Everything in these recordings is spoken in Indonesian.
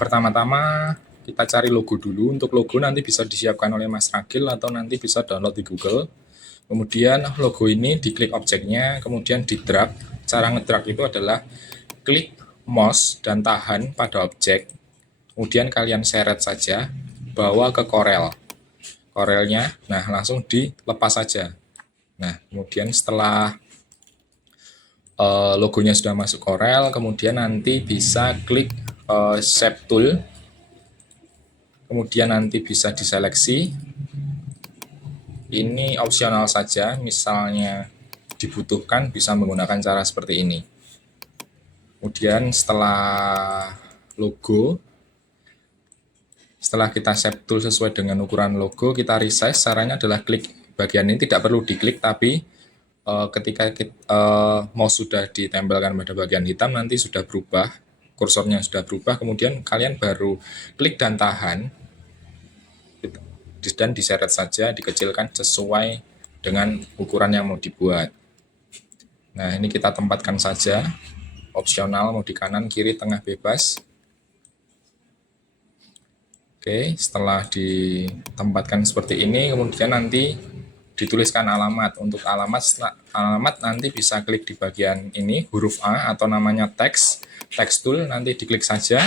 pertama-tama kita cari logo dulu. Untuk logo nanti bisa disiapkan oleh Mas Ragil atau nanti bisa download di Google. Kemudian logo ini diklik objeknya, kemudian di drag. Cara ngedrag itu adalah klik mouse dan tahan pada objek. Kemudian kalian seret saja, bawa ke Corelnya. Nah, langsung dilepas saja. Nah, kemudian setelah logonya sudah masuk Corel, kemudian nanti bisa klik Shape Tool, kemudian nanti bisa diseleksi. Ini opsional saja, misalnya dibutuhkan bisa menggunakan cara seperti ini. Kemudian setelah logo, setelah kita shape tool sesuai dengan ukuran logo, kita resize. Caranya adalah klik bagian ini, tidak perlu diklik, tapi ketika mouse sudah ditempelkan pada bagian hitam, nanti sudah berubah, kursornya sudah berubah, kemudian kalian baru klik dan tahan, dan diseret saja, dikecilkan sesuai dengan ukuran yang mau dibuat. Nah, ini kita tempatkan saja, opsional, mau di kanan, kiri, tengah, bebas. Oke, setelah ditempatkan seperti ini, kemudian nanti dituliskan alamat. Untuk alamat nanti bisa klik di bagian ini, huruf A atau namanya text tool, nanti diklik saja,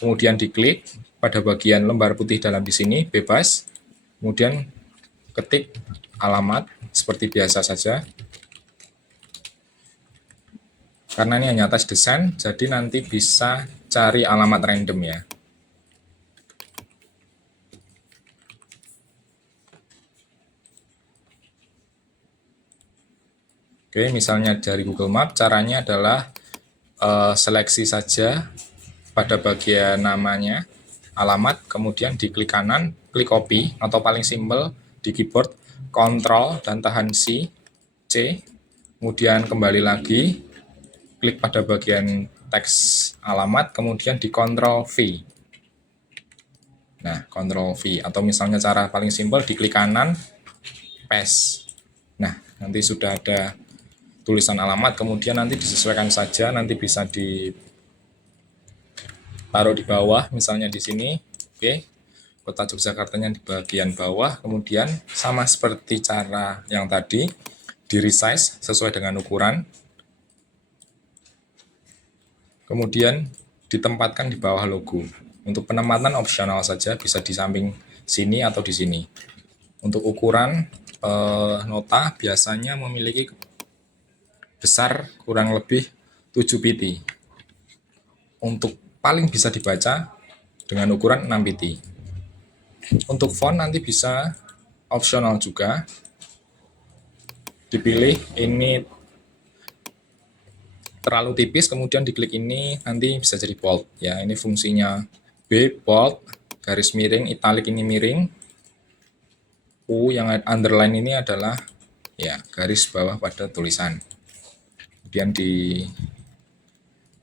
kemudian diklik pada bagian lembar putih dalam di sini, bebas, kemudian ketik alamat seperti biasa saja. Karena ini hanya tes desain, jadi nanti bisa cari alamat random ya. Oke, misalnya dari Google Map, caranya adalah seleksi saja pada bagian namanya, alamat, kemudian diklik kanan, klik copy, atau paling simpel di keyboard, Ctrl dan tahan C, kemudian kembali lagi, klik pada bagian teks alamat, kemudian di Ctrl V. Nah, Ctrl V, atau misalnya cara paling simpel, diklik kanan, paste. Nah, nanti sudah ada tulisan alamat, kemudian nanti disesuaikan saja, nanti bisa ditaruh di bawah, misalnya di sini, oke, Kota Yogyakartanya di bagian bawah, kemudian sama seperti cara yang tadi, di resize sesuai dengan ukuran, kemudian ditempatkan di bawah logo. Untuk penempatan opsional saja, bisa di samping sini atau di sini. Untuk ukuran nota biasanya memiliki besar kurang lebih 7 pt. Untuk paling bisa dibaca dengan ukuran 6 pt. Untuk font nanti bisa opsional juga. Dipilih ini terlalu tipis, kemudian diklik ini nanti bisa jadi bold ya. Ini fungsinya B bold, garis miring, italic ini miring. U yang underline ini adalah ya garis bawah pada tulisan. Kemudian di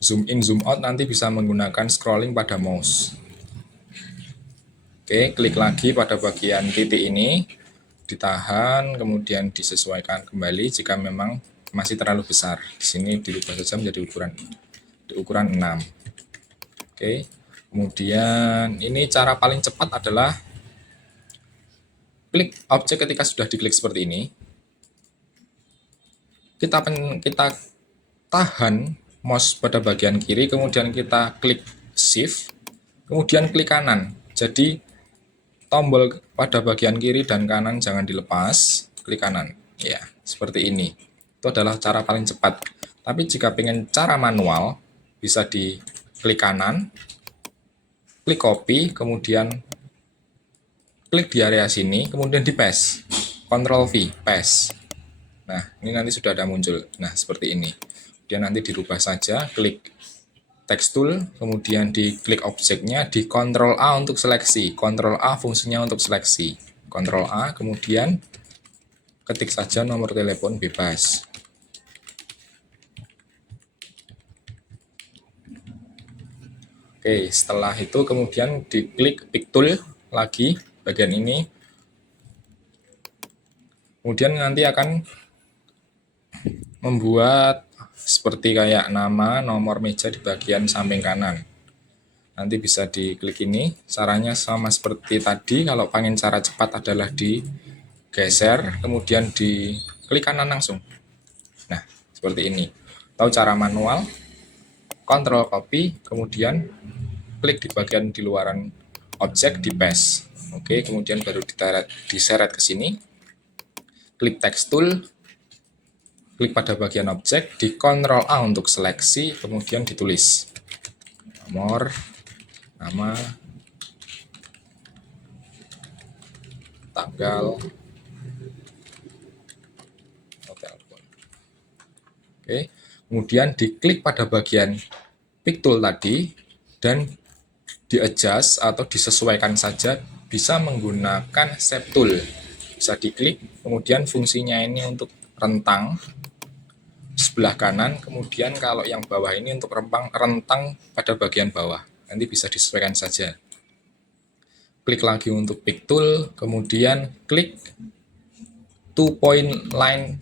zoom in, zoom out nanti bisa menggunakan scrolling pada mouse. Oke, klik lagi pada bagian titik ini, ditahan, kemudian disesuaikan kembali jika memang masih terlalu besar. Di sini dirubah saja menjadi ukuran 6. Oke, kemudian ini cara paling cepat adalah klik objek. Ketika sudah diklik seperti ini, kita tahan mouse pada bagian kiri, kemudian kita klik shift, kemudian klik kanan. Jadi tombol pada bagian kiri dan kanan jangan dilepas, klik kanan. Ya, seperti ini. Itu adalah cara paling cepat. Tapi jika pengen cara manual, bisa di klik kanan, klik copy, kemudian klik di area sini, kemudian di paste. Ctrl V, paste. Nah, ini nanti sudah ada muncul. Nah, seperti ini. Kemudian nanti dirubah saja, klik text tool, kemudian diklik objeknya, di Ctrl A untuk seleksi. Ctrl A fungsinya untuk seleksi. Ctrl A, kemudian ketik saja nomor telepon bebas. Oke, setelah itu kemudian diklik pick tool lagi, bagian ini. Kemudian nanti akan membuat seperti kayak nama, nomor meja di bagian samping kanan. nanti bisa diklik ini. Caranya sama seperti tadi, kalau pengen cara cepat adalah digeser, kemudian diklik kanan langsung. Nah, seperti ini. Atau cara manual, Ctrl copy, kemudian klik di bagian di luaran objek, di paste. Oke, kemudian baru diseret ke sini. Klik text tool, klik pada bagian objek, di Ctrl A untuk seleksi, kemudian ditulis nomor, nama, tanggal, telepon. Oke, kemudian diklik pada bagian pick tool tadi dan di-adjust atau disesuaikan saja, bisa menggunakan shape tool. Bisa diklik, kemudian fungsinya ini untuk rentang sebelah kanan, kemudian kalau yang bawah ini untuk rentang pada bagian bawah. Nanti bisa disesuaikan saja. Klik lagi untuk pick tool, kemudian klik 2-point line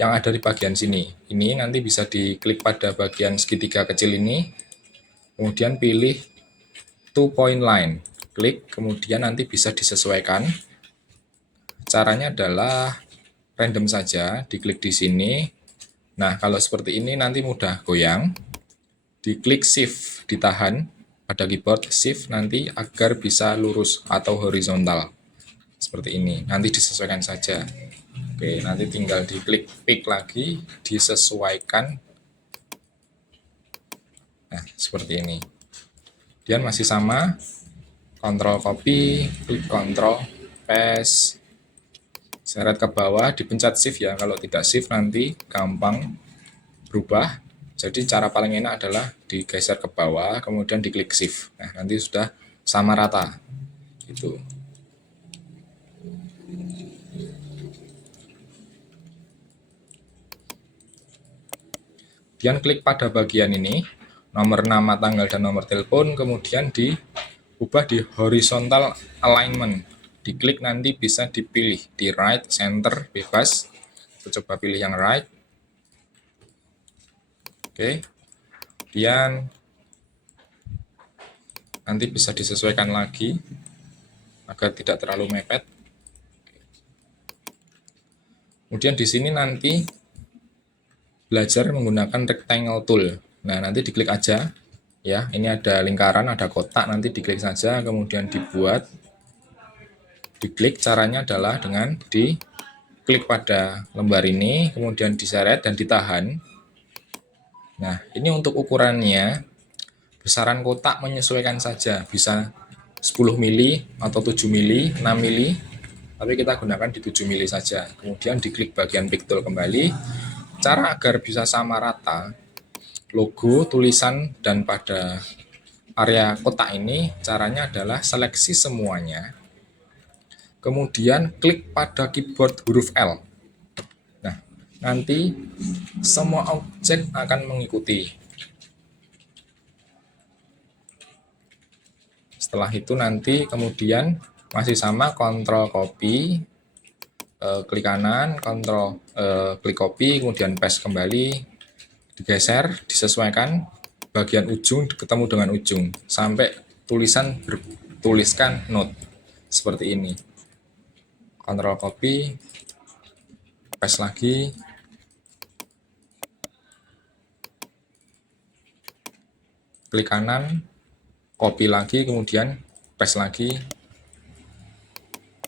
yang ada di bagian sini. Ini nanti bisa diklik pada bagian segitiga kecil ini, kemudian pilih 2-point line. Klik, kemudian nanti bisa disesuaikan. Caranya adalah random saja, diklik di sini. Nah, kalau seperti ini nanti mudah goyang. Diklik shift, ditahan pada keyboard shift nanti agar bisa lurus atau horizontal. Seperti ini, nanti disesuaikan saja. Oke, nanti tinggal diklik pick lagi, disesuaikan. Nah, seperti ini. Kemudian masih sama, Ctrl copy, klik Ctrl paste, seret ke bawah, dipencet shift ya, kalau tidak shift nanti gampang berubah. Jadi cara paling enak adalah digeser ke bawah, kemudian diklik shift. Nah, nanti sudah sama rata. Gitu. Kemudian klik pada bagian ini, nomor nama, tanggal, dan nomor telepon, kemudian diubah di horizontal alignment. Diklik nanti bisa dipilih di right, center, bebas. Kita coba pilih yang right. Oke. Kemudian nanti bisa disesuaikan lagi agar tidak terlalu mepet. Kemudian di sini nanti belajar menggunakan rectangle tool. Nah, nanti diklik aja ya. Ini ada lingkaran, ada kotak, nanti diklik saja, kemudian dibuat. Diklik, caranya adalah dengan diklik pada lembar ini, kemudian diseret dan ditahan. Nah, ini untuk ukurannya, besaran kotak menyesuaikan saja, bisa 10 mili atau 7 mili, 6 mili, tapi kita gunakan di 7 mili saja. Kemudian diklik bagian pick tool kembali. Cara agar bisa sama rata, logo, tulisan, dan pada area kotak ini, caranya adalah seleksi semuanya. Kemudian klik pada keyboard huruf L. Nah, nanti semua objek akan mengikuti. Setelah itu nanti kemudian masih sama, Ctrl copy, klik kanan, klik copy, kemudian paste kembali, digeser, disesuaikan bagian ujung ketemu dengan ujung sampai tulisan bertuliskan note seperti ini. Ctrl copy, paste lagi, klik kanan, copy lagi, kemudian paste lagi,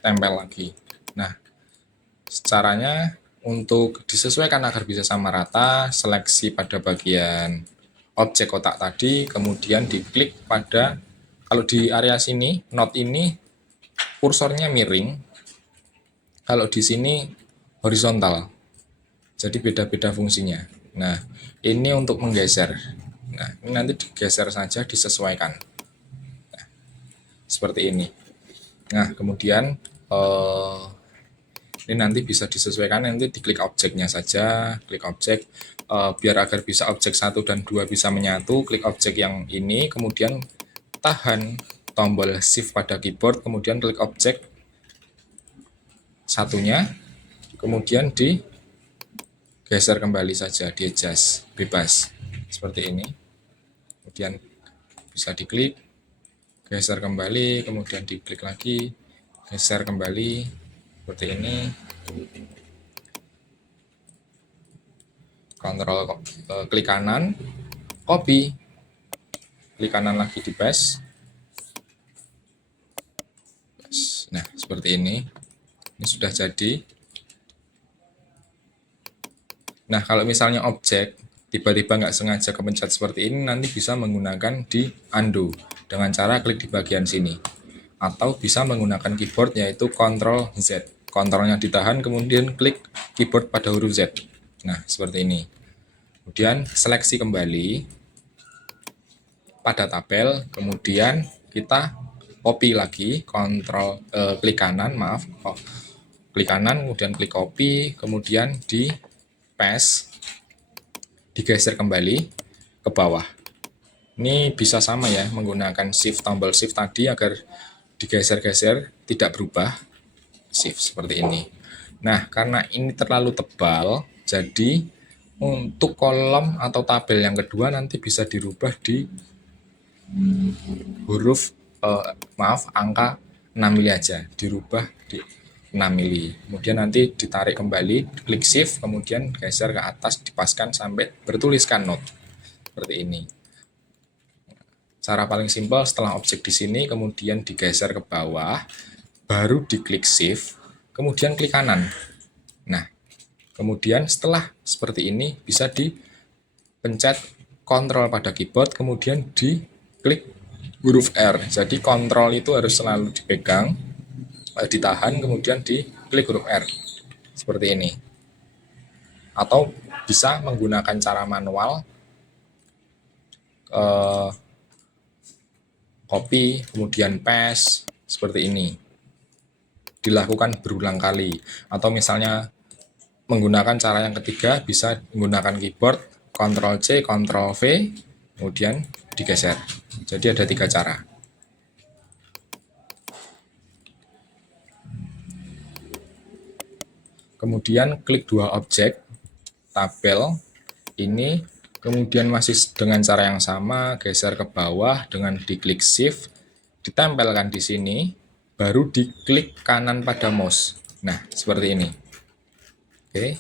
tempel lagi. Nah, caranya untuk disesuaikan agar bisa sama rata, seleksi pada bagian objek kotak tadi, kemudian diklik pada, kalau di area sini, note ini kursornya miring, kalau di sini horizontal, jadi beda-beda fungsinya. Nah, ini untuk menggeser. Nah, ini nanti digeser saja, disesuaikan. Nah, seperti ini. Nah, kemudian ini nanti bisa disesuaikan, nanti diklik objeknya saja, klik objek, biar agar bisa objek 1 dan 2 bisa menyatu, klik objek yang ini, kemudian tahan tombol shift pada keyboard, kemudian klik objek satunya, kemudian digeser kembali saja, di adjust, bebas, seperti ini. Kemudian bisa diklik, geser kembali, kemudian diklik lagi, geser kembali, seperti ini. Kontrol klik kanan, copy, klik kanan lagi di paste. Nah, seperti ini. Ini sudah jadi. Nah, kalau misalnya objek tiba-tiba nggak sengaja kepencet seperti ini, nanti bisa menggunakan di undo dengan cara klik di bagian sini. Atau bisa menggunakan keyboard yaitu Ctrl Z. Kontrolnya ditahan, kemudian klik keyboard pada huruf Z. Nah, seperti ini. Kemudian seleksi kembali pada tabel, kemudian kita copy lagi, klik kanan, klik kanan, kemudian klik copy, kemudian di paste, digeser kembali ke bawah. Ini bisa sama ya, menggunakan shift, tombol shift tadi agar digeser-geser tidak berubah, shift seperti ini. Nah, karena ini terlalu tebal, jadi untuk kolom atau tabel yang kedua nanti bisa dirubah di huruf angka 6 mili aja, dirubah di 6 mili. Kemudian nanti ditarik kembali, klik shift, kemudian geser ke atas, dipaskan sampai bertuliskan note. Seperti ini. Cara paling simpel, setelah objek di sini, kemudian digeser ke bawah, baru diklik shift, kemudian klik kanan. Nah, kemudian setelah seperti ini, bisa dipencet kontrol pada keyboard, kemudian diklik huruf R. Jadi kontrol itu harus selalu dipegang, ditahan, kemudian diklik huruf R. Seperti ini. Atau bisa menggunakan cara manual, copy, kemudian paste, seperti ini. Dilakukan berulang kali. Atau misalnya menggunakan cara yang ketiga, bisa menggunakan keyboard, Ctrl C, Ctrl V, kemudian digeser. Jadi ada 3 cara. Kemudian klik 2 objek, tabel, ini, kemudian masih dengan cara yang sama, geser ke bawah dengan diklik shift, ditempelkan di sini, baru diklik kanan pada mouse. Nah, seperti ini. Oke.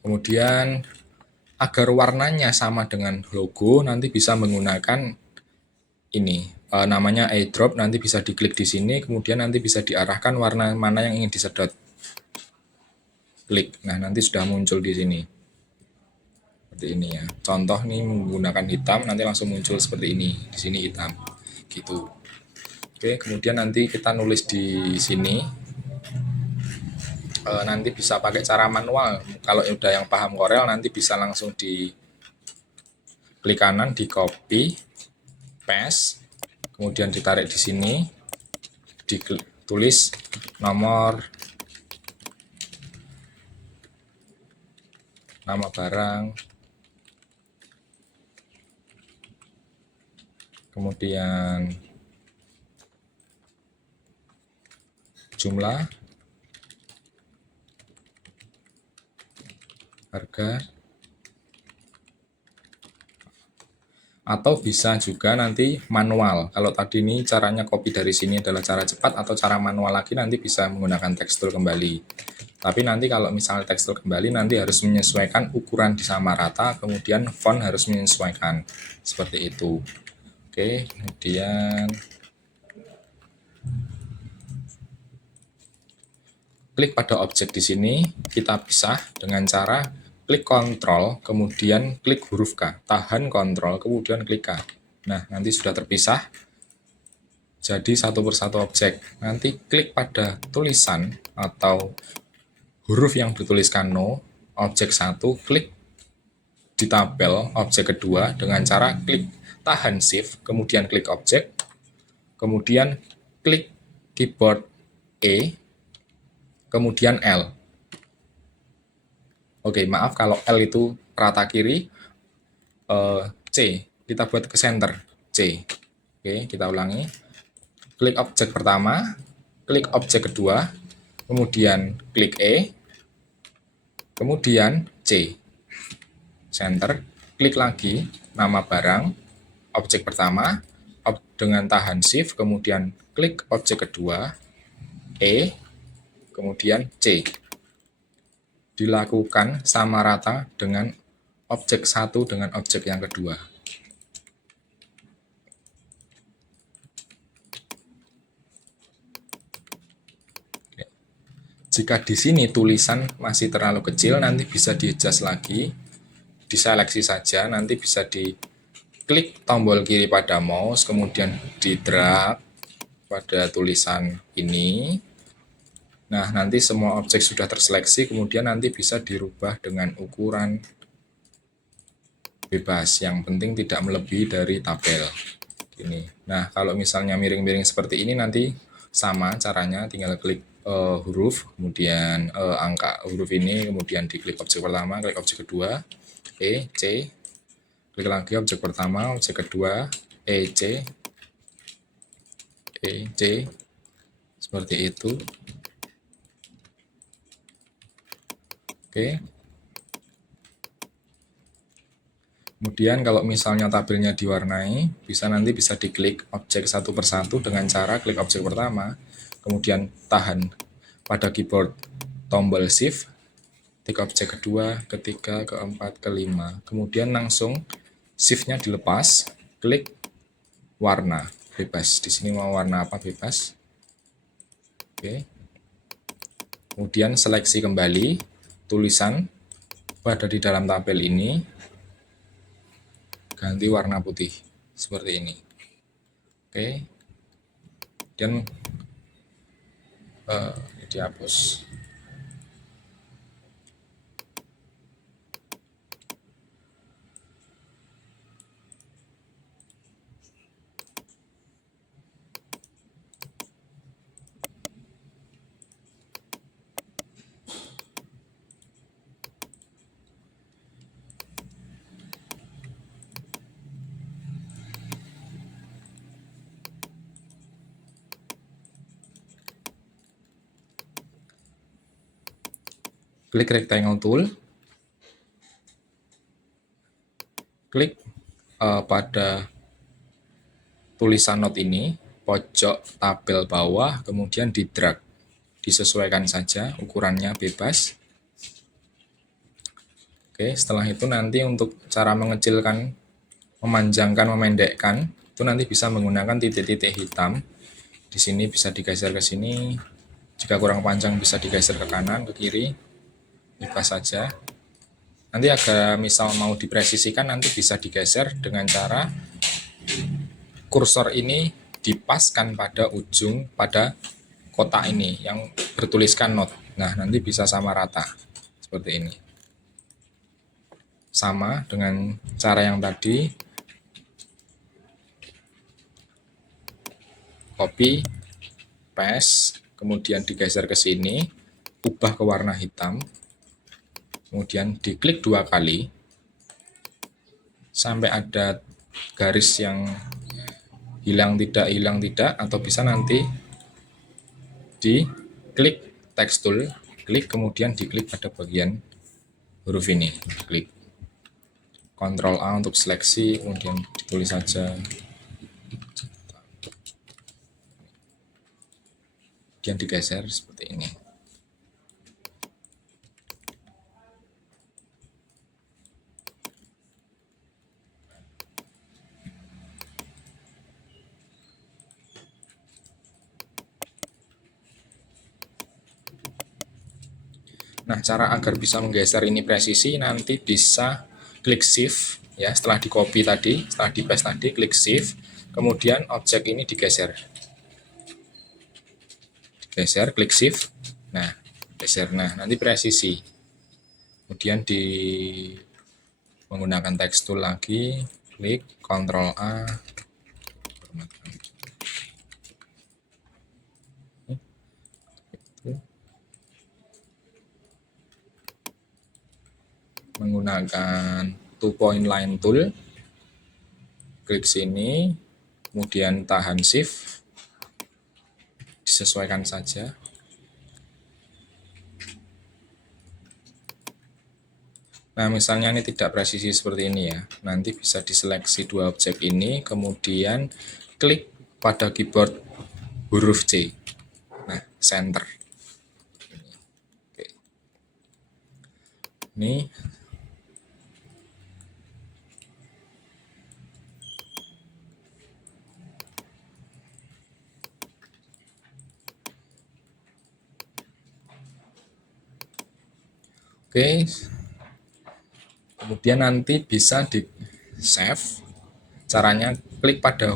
Kemudian agar warnanya sama dengan logo, nanti bisa menggunakan ini, namanya eyedrop, nanti bisa diklik di sini, kemudian nanti bisa diarahkan warna mana yang ingin disedot. Klik, nah nanti sudah muncul di sini. Seperti ini ya. Contoh nih menggunakan hitam, nanti langsung muncul seperti ini. Di sini hitam, gitu. Oke, kemudian nanti kita nulis di sini. Nanti bisa pakai cara manual. Kalau udah yang paham Corel, nanti bisa langsung di klik kanan, di copy, paste, kemudian ditarik di sini, ditulis nomor, nama barang, kemudian jumlah, harga, atau bisa juga nanti manual. Kalau tadi ini caranya copy dari sini adalah cara cepat, atau cara manual lagi nanti bisa menggunakan tekstur kembali. Tapi nanti kalau misalnya tekstur kembali nanti harus menyesuaikan ukuran di sama rata, kemudian font harus menyesuaikan. Seperti itu. Oke, kemudian klik pada objek di sini, kita pisah dengan cara klik Ctrl, kemudian klik huruf K, tahan Ctrl, kemudian klik K. Nah, nanti sudah terpisah, jadi satu persatu objek. Nanti klik pada tulisan atau huruf yang dituliskan no, objek 1, klik di tabel objek kedua dengan cara klik tahan shift, kemudian klik objek, kemudian klik keyboard E, kemudian L. Oke, maaf kalau L itu rata kiri, C, kita buat ke center, C. Oke, kita ulangi. Klik objek pertama, klik objek kedua, kemudian klik E, kemudian C. Center, klik lagi nama barang, objek pertama, dengan tahan Shift, kemudian klik objek kedua, E, kemudian C. Dilakukan sama rata dengan objek satu dengan objek yang kedua. Jika di sini tulisan masih terlalu kecil, nanti bisa di-adjust lagi, diseleksi saja, nanti bisa diklik tombol kiri pada mouse, kemudian di-drag pada tulisan ini. Nah, nanti semua objek sudah terseleksi, kemudian nanti bisa dirubah dengan ukuran bebas, yang penting tidak melebihi dari tabel. Ini. Nah, kalau misalnya miring-miring seperti ini nanti sama caranya, tinggal klik huruf, kemudian angka huruf ini, kemudian diklik objek pertama, klik objek kedua, E, C, klik lagi objek pertama, objek kedua, E, C, seperti itu. Oke. Kemudian kalau misalnya tabelnya diwarnai, nanti bisa diklik objek satu persatu dengan cara klik objek pertama, kemudian tahan pada keyboard tombol Shift, klik objek kedua, ketiga, keempat, kelima, kemudian langsung Shift-nya dilepas, klik warna bebas. Di sini mau warna apa bebas. Oke. Kemudian seleksi kembali tulisan pada di dalam tabel ini, ganti warna putih seperti ini. Oke. Dan dihapus. Klik rectangle tool, klik pada tulisan note ini, pojok tabel bawah, kemudian di drag, disesuaikan saja, ukurannya bebas. Oke, setelah itu nanti untuk cara mengecilkan, memanjangkan, memendekkan, itu nanti bisa menggunakan titik-titik hitam. Di sini bisa digeser ke sini, jika kurang panjang bisa digeser ke kanan, ke kiri, bebas saja. Nanti agar misal mau dipresisikan, nanti bisa digeser dengan cara kursor ini dipaskan pada ujung, pada kotak ini yang bertuliskan note. Nah, nanti bisa sama rata seperti ini. Sama dengan cara yang tadi, copy, paste, kemudian digeser ke sini, ubah ke warna hitam, kemudian diklik 2 kali sampai ada garis yang hilang tidak, atau bisa nanti diklik text tool, klik, kemudian diklik pada bagian huruf ini, klik Ctrl A untuk seleksi, kemudian ditulis saja, kemudian digeser seperti ini. Nah, cara agar bisa menggeser ini presisi, nanti bisa klik Shift, ya, setelah di copy tadi, setelah di paste tadi, klik Shift, kemudian objek ini digeser. Digeser, klik Shift, nah, geser, nah, nanti presisi. Kemudian menggunakan text tool lagi, klik Ctrl A, menggunakan 2-point line tool, klik sini, kemudian tahan Shift, disesuaikan saja. Nah, misalnya ini tidak presisi seperti ini ya. Nanti bisa diseleksi dua objek ini, kemudian klik pada keyboard huruf C. Nah, center. Oke. Ini oke. Kemudian nanti bisa di save. Caranya klik pada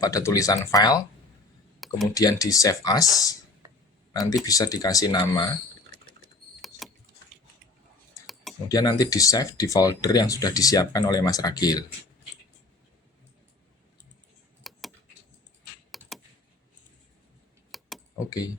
pada tulisan file, kemudian di save as. Nanti bisa dikasih nama. Kemudian nanti di save di folder yang sudah disiapkan oleh Mas Ragil. Oke.